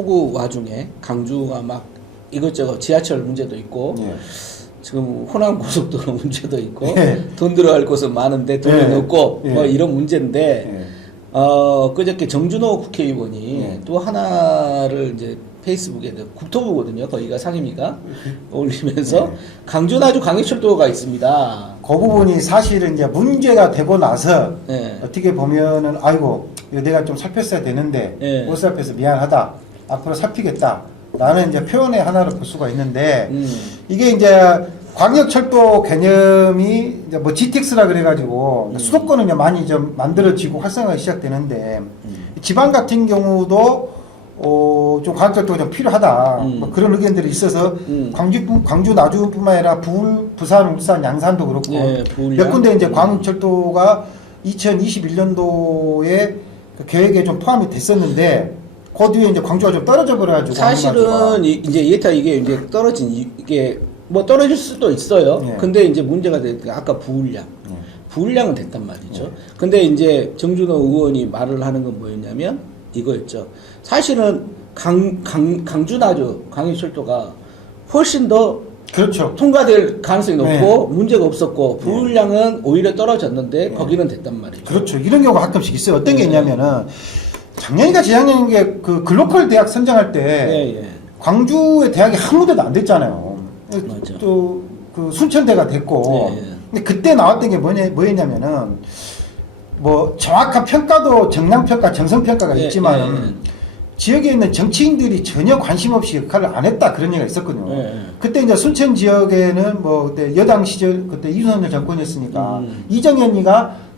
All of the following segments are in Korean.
폭우 와중에 강주가 막 이것저것 지하철 문제도 있고 예. 지금 호남 고속도로 문제도 있고 예. 돈 들어갈 곳은 많은데 돈이 예. 없고 예. 뭐 이런 문제인데 예. 그저께 정준호 국회의원이 예. 또 하나를 이제 페이스북에 국토부거든요. 거기가 상임위가 올리면서 예. 강주는 아주 광역철도가 있습니다. 그 부분이 사실은 이제 문제가 되고 나서 예. 어떻게 보면은 아이고 이거 내가 좀 살폈어야 되는데 예. 못 살펴서 미안하다. 앞으로 살피겠다. 라는 이제 표현의 하나를 볼 수가 있는데 이게 이제 광역철도 개념이 이제 뭐 GTX라 그래가지고 수도권은 이제 많이 좀 만들어지고 활성화가 시작되는데 지방 같은 경우도 좀 광역철도가 좀 필요하다. 뭐 그런 의견들이 있어서 광주 나주뿐만 아니라 부산, 울산, 양산도 그렇고 예, 몇 군데 이제 광역철도가 2021년도에 그 계획에 좀 포함이 됐었는데 그 뒤에 이제 광주가 좀 떨어져 버려가지고 사실은 이제 예타 이게 이제 이게 뭐 떨어질 수도 있어요. 예. 근데 이제 문제가 된 게 아까 부울량. 예. 부울량은 됐단 말이죠. 예. 근데 이제 정준호 의원이 말을 하는 건 뭐였냐면 이거였죠. 사실은 강주 나주 광역철도가 훨씬 더 그렇죠. 통과될 가능성이 높고 네. 문제가 없었고 부울량은 오히려 떨어졌는데 거기는 됐단 말이죠. 그렇죠. 이런 경우가 가끔씩 있어요. 어떤 게 예. 있냐면은 작년인가 재작년인가 그 글로컬 대학 선정할 때 예, 예. 광주의 대학이 한 군데도 안 됐잖아요. 맞아. 또 그 순천대가 됐고. 예, 예. 근데 그때 나왔던 게 뭐였냐면은 뭐 정확한 평가도 정량평가, 정성평가가 예, 있지만은 예, 예. 지역에 있는 정치인들이 전혀 관심 없이 역할을 안 했다 그런 얘기가 있었거든요. 예, 예. 그때 이제 순천 지역에는 뭐 그때 여당 시절 그때 이준석 정권이었으니까 이정현이가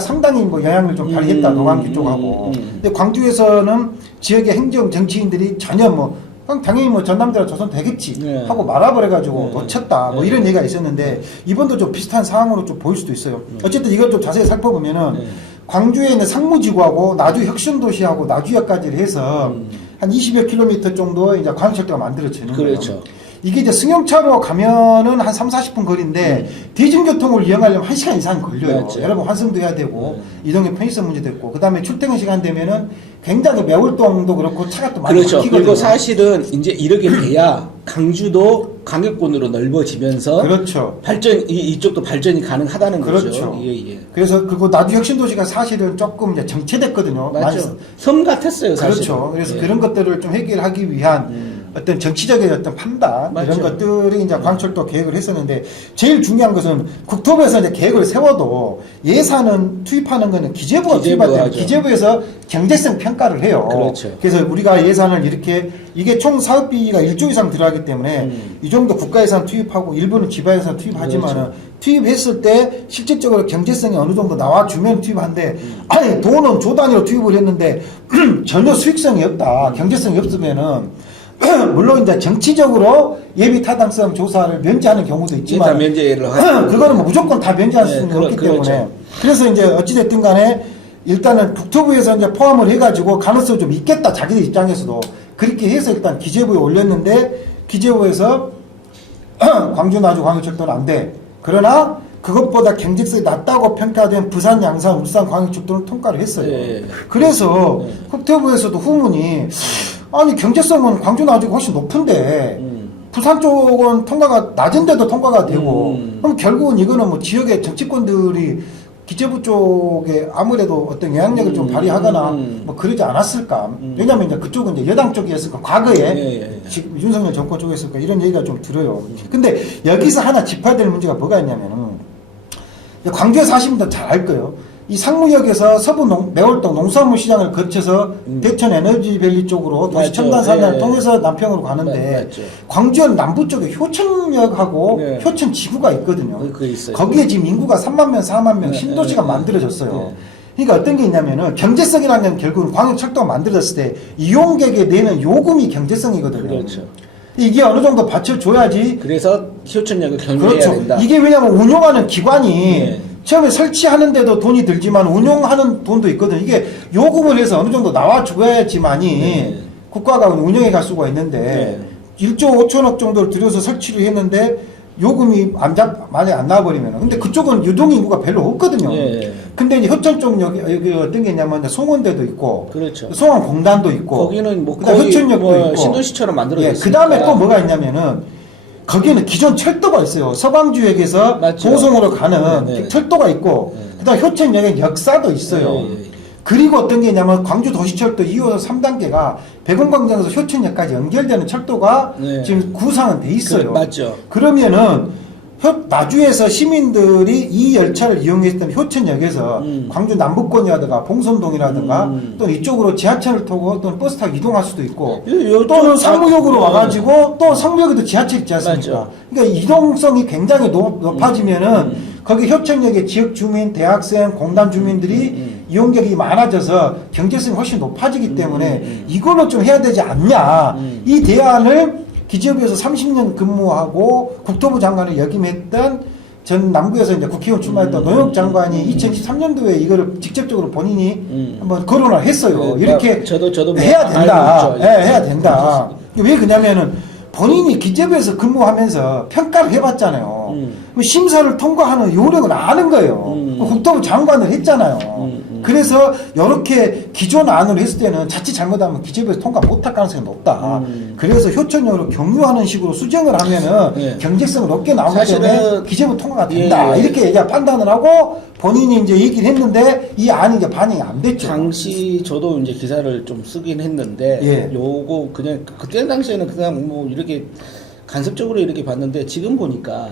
상당히 뭐 영향을 좀 발휘했다 노광규 쪽하고. 근데 광주에서는 지역의 행정 정치인들이 전혀 뭐 그럼 당연히 뭐 전남대라 조선 되겠지 네. 하고 말아버려가지고 네. 놓쳤다 뭐 네. 이런 얘기가 있었는데 이번도 좀 비슷한 상황으로 좀 보일 수도 있어요. 어쨌든 이걸 좀 자세히 살펴보면은 네. 광주에 있는 상무지구하고 나주 혁신도시하고 나주역까지 해서 한 20여 킬로미터 정도 이제 광역철도가 만들어지는 거예요. 그렇죠. 이게 이제 승용차로 가면은 한 3, 40분 거리인데 대중교통을 이용하려면 1시간 이상이 걸려요. 맞죠. 여러분 환승도 해야 되고 이동의 편의성 문제도 있고 그다음에 출퇴근 시간 되면은 굉장히 매월동도 그렇고 차가 또 많이 그렇죠. 막히거든요. 그리고 사실은 이제 이렇게 돼야 강주도 광역권으로 넓어지면서 그렇죠. 이쪽도 발전이 가능하다는 거죠. 그렇죠. 예, 예. 그래서 그거 나주 혁신도시가 사실은 조금 이제 정체됐거든요. 맞죠. 섬 같았어요, 사실. 그렇죠. 그래서 예. 그런 것들을 좀 해결하기 위한 어떤 정치적인 어떤 판단 맞죠. 이런 것들이 이제 광철도 계획을 했었는데 제일 중요한 것은 국토부에서 이제 계획을 세워도 예산은 투입하는 거는 기재부가 투입할 때 하죠. 기재부에서 경제성 평가를 해요. 그렇죠. 그래서 우리가 예산을 이렇게 이게 총 사업비가 1조 이상 들어가기 때문에 이 정도 국가 예산 투입하고 일부는 지방 예산 투입하지만은 그렇죠. 투입했을 때 실질적으로 경제성이 어느 정도 나와주면 투입한데 아니 돈은 조 단위로 투입을 했는데 전혀 수익성이 없다 경제성이 없으면은 물론 이제 정치적으로 예비 타당성 조사를 면제하는 경우도 다 있지만 면제를 하고. 그거는 뭐 무조건 다 면제할 수는 없기 때문에 그렇죠. 그래서 이제 어찌됐든 간에 일단은 국토부에서 이제 포함을 해가지고 가능성이 좀 있겠다 자기들 입장에서도 그렇게 해서 일단 기재부에 올렸는데 기재부에서 광주 나주 광역철도는 안 돼. 그러나 그것보다 경제성이 낮다고 평가된 부산, 양산, 울산 광역철도는 통과를 했어요. 예. 그래서 국토부에서도 후문이 아니 경제성은 광주 나주가 훨씬 높은데 부산 쪽은 통과가 낮은데도 통과가 되고 그럼 결국은 이거는 뭐 지역의 정치권들이 기재부 쪽에 아무래도 어떤 영향력을 좀 발휘하거나 뭐 그러지 않았을까. 왜냐면 이제 그쪽은 이제 여당 쪽이었을까. 과거에 예. 지금 윤석열 정권 쪽이었을까. 이런 얘기가 좀 들어요. 근데 여기서 하나 짚어야 될 문제가 뭐가 있냐면은 광주에 사시는 분들 잘 알 거예요. 이 상무역에서 서부 매월동 농수산물 시장을 거쳐서 대천 에너지밸리 쪽으로 도시 맞죠. 첨단 산업을 예. 통해서 남평으로 가는데 맞죠. 광주는 남부 쪽에 효천역하고 예. 효천 지구가 있거든요. 그게 있어요. 거기에 지금 인구가 3만 명, 4만 명 예, 신도시가 예, 만들어졌어요. 예. 그러니까 어떤 게 있냐면은 경제성이라는 건 결국은 광역철도가 만들어졌을 때 이용객에 내는 요금이 경제성이거든요. 그렇죠. 이게 어느 정도 받쳐줘야지. 그래서 효천역을 경유해야 그렇죠. 된다. 이게 왜냐면 운영하는 기관이 예. 처음에 설치하는데도 돈이 들지만 운영하는 돈도 있거든요. 이게 요금을 해서 어느 정도 나와줘야지만이 네. 국가가 운영해 갈 수가 있는데 네. 1조 5천억 정도를 들여서 설치를 했는데 요금이 만약에 안 나와버리면. 근데 그쪽은 유동인구가 별로 없거든요. 예. 근데 이제 효천 쪽 여기 어떤 게 있냐면 이제 송원대도 있고. 그렇죠. 송원공단도 있고. 거기는 뭐 그다음에 거의 효천역도 뭐 있고. 신도시처럼 만들어졌어요. 예, 그 다음에 또 뭐가 있냐면은 거기는 기존 철도가 있어요. 서광주역에서 맞죠. 고성으로 가는 네, 네. 철도가 있고, 네. 그다음 효천역에 역사도 있어요. 예, 예. 그리고 어떤 게 있냐면 광주 도시철도 2호선 3단계가 백운광장에서 효천역까지 연결되는 철도가 네. 지금 구상은 돼 있어요. 맞죠. 그러면은 나주에서 시민들이 이 열차를 이용했던 효천역에서 광주 남북권이라든가 봉선동이라든가 또는 이쪽으로 지하철을 타고 또는 버스 타고 이동할 수도 있고 또는 상무역으로 와가지고 또 상무역에도 지하철 있지 않습니까? 맞죠. 그러니까 이동성이 굉장히 높아지면은 거기 효천역의 지역 주민, 대학생, 공단 주민들이 이용객이 많아져서 경제성이 훨씬 높아지기 때문에 이걸로 좀 해야 되지 않냐. 이 대안을 기재부에서 30년 근무하고 국토부 장관을 역임했던 전 남구에서 이제 국회의원 출마했던 노영욱 장관이 2013년도에 이거를 직접적으로 본인이 한번 거론을 했어요. 네, 이렇게 저도 뭐 해야 된다. 알고 있죠. 예, 해야 된다. 왜 그러냐면은 본인이 기재부에서 근무하면서 평가를 해봤잖아요. 그 심사를 통과하는 요령을 아는 거예요. 국토부 장관을 했잖아요. 그래서 이렇게 기존 안으로 했을 때는 자칫 잘못하면 기재부에서 통과 못할 가능성이 높다. 그래서 효천역으로 경유하는 식으로 수정을 하면은 네. 경제성을 높게 나오기 사실은 때문에 기재부 통과가 된다. 예. 이렇게 얘기가 판단을 하고 본인이 이제 얘기를 했는데 이 안이 이제 반영이 안 됐죠. 당시 저도 이제 기사를 좀 쓰긴 했는데 예. 요거 그냥 그때 당시에는 그냥 뭐 이렇게 간섭적으로 이렇게 봤는데 지금 보니까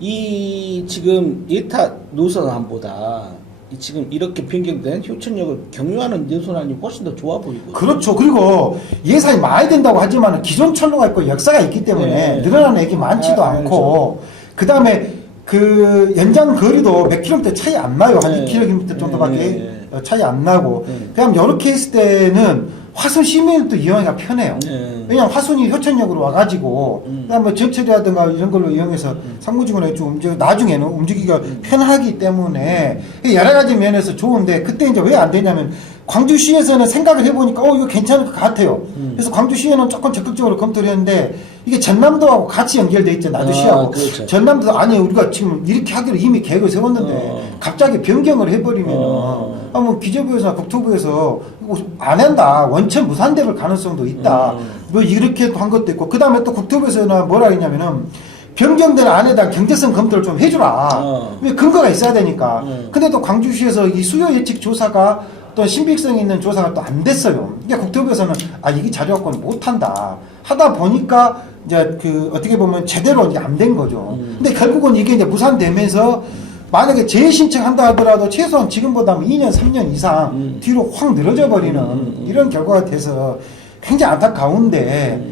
이 지금 예타 노선안보다 지금 이렇게 변경된 효천역을 경유하는 노선안이 훨씬 더 좋아 보이고. 그렇죠. 그리고 예산이 많이 된다고 하지만 기존 철로가 있고 역사가 있기 때문에 네. 늘어나는 액이 많지도 않고 그 다음에 그 연장 거리도 몇 킬로미터 차이 안 나요. 한 네. 2km 정도밖에 네. 차이 안 나고 네. 그냥 이렇게 했을 때는 화순 시민도 이용하기가 편해요. 네. 왜냐하면 화순이 효천역으로 와가지고 그다음에 전철이라든가 이런 걸로 이용해서 상무직원에 좀 나중에는 움직이기가 편하기 때문에 여러 가지 면에서 좋은데 그때 이제 왜 안 되냐면 광주시에서는 생각을 해보니까 이거 괜찮을 것 같아요. 그래서 광주시에는 조금 적극적으로 검토를 했는데 이게 전남도하고 같이 연결돼 있죠. 나주시하고. 그렇죠. 전남도 아니 우리가 지금 이렇게 하기로 이미 계획을 세웠는데 갑자기 변경을 해버리면 뭐 기재부에서나 국토부에서 이거 안 한다. 원천 무산될 가능성도 있다. 뭐 이렇게 한 것도 있고 그 다음에 또 국토부에서는 뭐라 했냐면은 변경된 안에다 경제성 검토를 좀 해주라. 왜 근거가 있어야 되니까. 근데 또 광주시에서 이 수요 예측 조사가 또 신빙성 있는 조사가 또 안 됐어요. 그러니까 국토부에서는 이게 자료 갖고는 못한다. 하다 보니까 이제 그 어떻게 보면 제대로 이제 안 된 거죠. 근데 결국은 이게 이제 무산되면서 만약에 재신청한다 하더라도 최소한 지금보다 2년, 3년 이상 뒤로 확 늘어져 버리는 이런 결과가 돼서 굉장히 안타까운데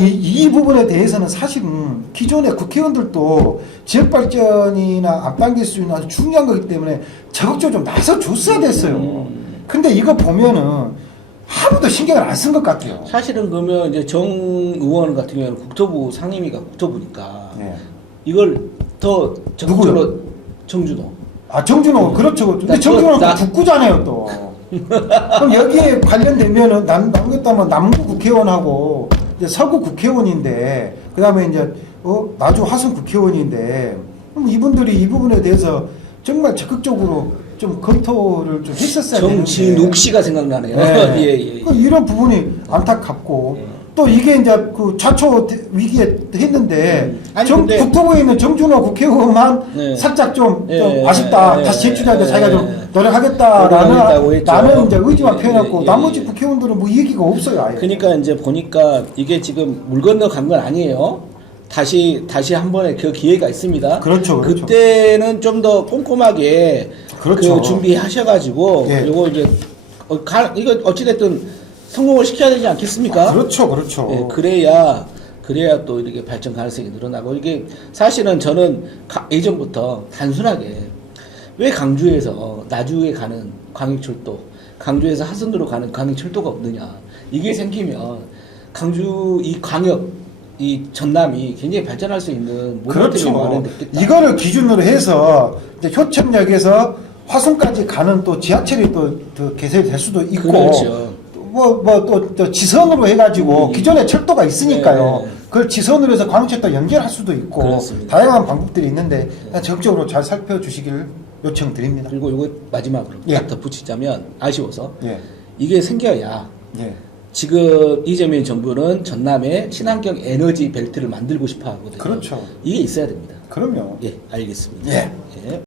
이 부분에 대해서는 사실은 기존의 국회의원들도 지역발전이나 앞당길 수 있는 아주 중요한 거기 때문에 적극적으로 좀 나서줬어야 됐어요. 근데 이거 보면은 아무도 신경을 안 쓴 것 같아요. 사실은 그러면 이제 정 의원 같은 경우는 국토부 상임위가 국토부니까 네. 이걸 더 적극적으로 정준호. 정준호 그렇죠. 근데 정준호는 또 북구잖아요 또. 그럼 여기에 관련되면은 남겼다면 남구 국회의원하고 이제 서구 국회의원인데 그다음에 이제 나주 화순 국회의원인데 그럼 이분들이 이 부분에 대해서 정말 적극적으로 좀 검토를 좀 했었어야 되는데 정진욱 씨가 생각나네요. 네. 예, 예. 이런 부분이 안타깝고 또 이게 이제 그 좌초 위기에 했는데 아니, 근데 국토부에 있는 정준호 국회의원만 네. 살짝 좀 예, 아쉽다. 예, 다시 제출하는데 예, 자기가 좀 노력하겠다고 노력하겠다라는 했죠. 나는 이제 의지만 예, 표현했고 예, 나머지 예. 국회의원들은 뭐 얘기가 없어요. 아예. 그러니까 이제 보니까 이게 지금 물 건너 간 건 아니에요. 다시 한 번에 그 기회가 있습니다. 그렇죠. 그때는 좀 더 꼼꼼하게 그렇죠. 그 준비하셔가지고 예. 요거 이제 이거 어찌됐든 성공을 시켜야 되지 않겠습니까? 그렇죠. 예, 그래야 또 이렇게 발전 가능성이 늘어나고 이게 사실은 저는 예전부터 단순하게 왜 강주에서 나주에 가는 광역철도, 강주에서 하선도로 가는 광역철도가 없느냐 이게 생기면 강주 이 광역 이 전남이 굉장히 발전할 수 있는 그렇죠. 마련됐겠다. 이거를 기준으로 해서 이제 효천역에서 화순까지 가는 또 지하철이 또 개설이 될 수도 있고 그렇죠. 또 지선으로 해가지고 기존에 철도가 있으니까요. 네. 그걸 지선으로 해서 광역철도 연결할 수도 있고 그렇습니다. 다양한 방법들이 있는데 적극적으로 잘 살펴주시길 요청드립니다. 그리고 이거 마지막으로 예. 딱 덧붙이자면 아쉬워서 예, 이게 생겨야 예, 지금 이재명 정부는 전남에 친환경 에너지 벨트를 만들고 싶어 하거든요. 그렇죠. 이게 있어야 됩니다. 그럼요. 예, 알겠습니다. 예. 예.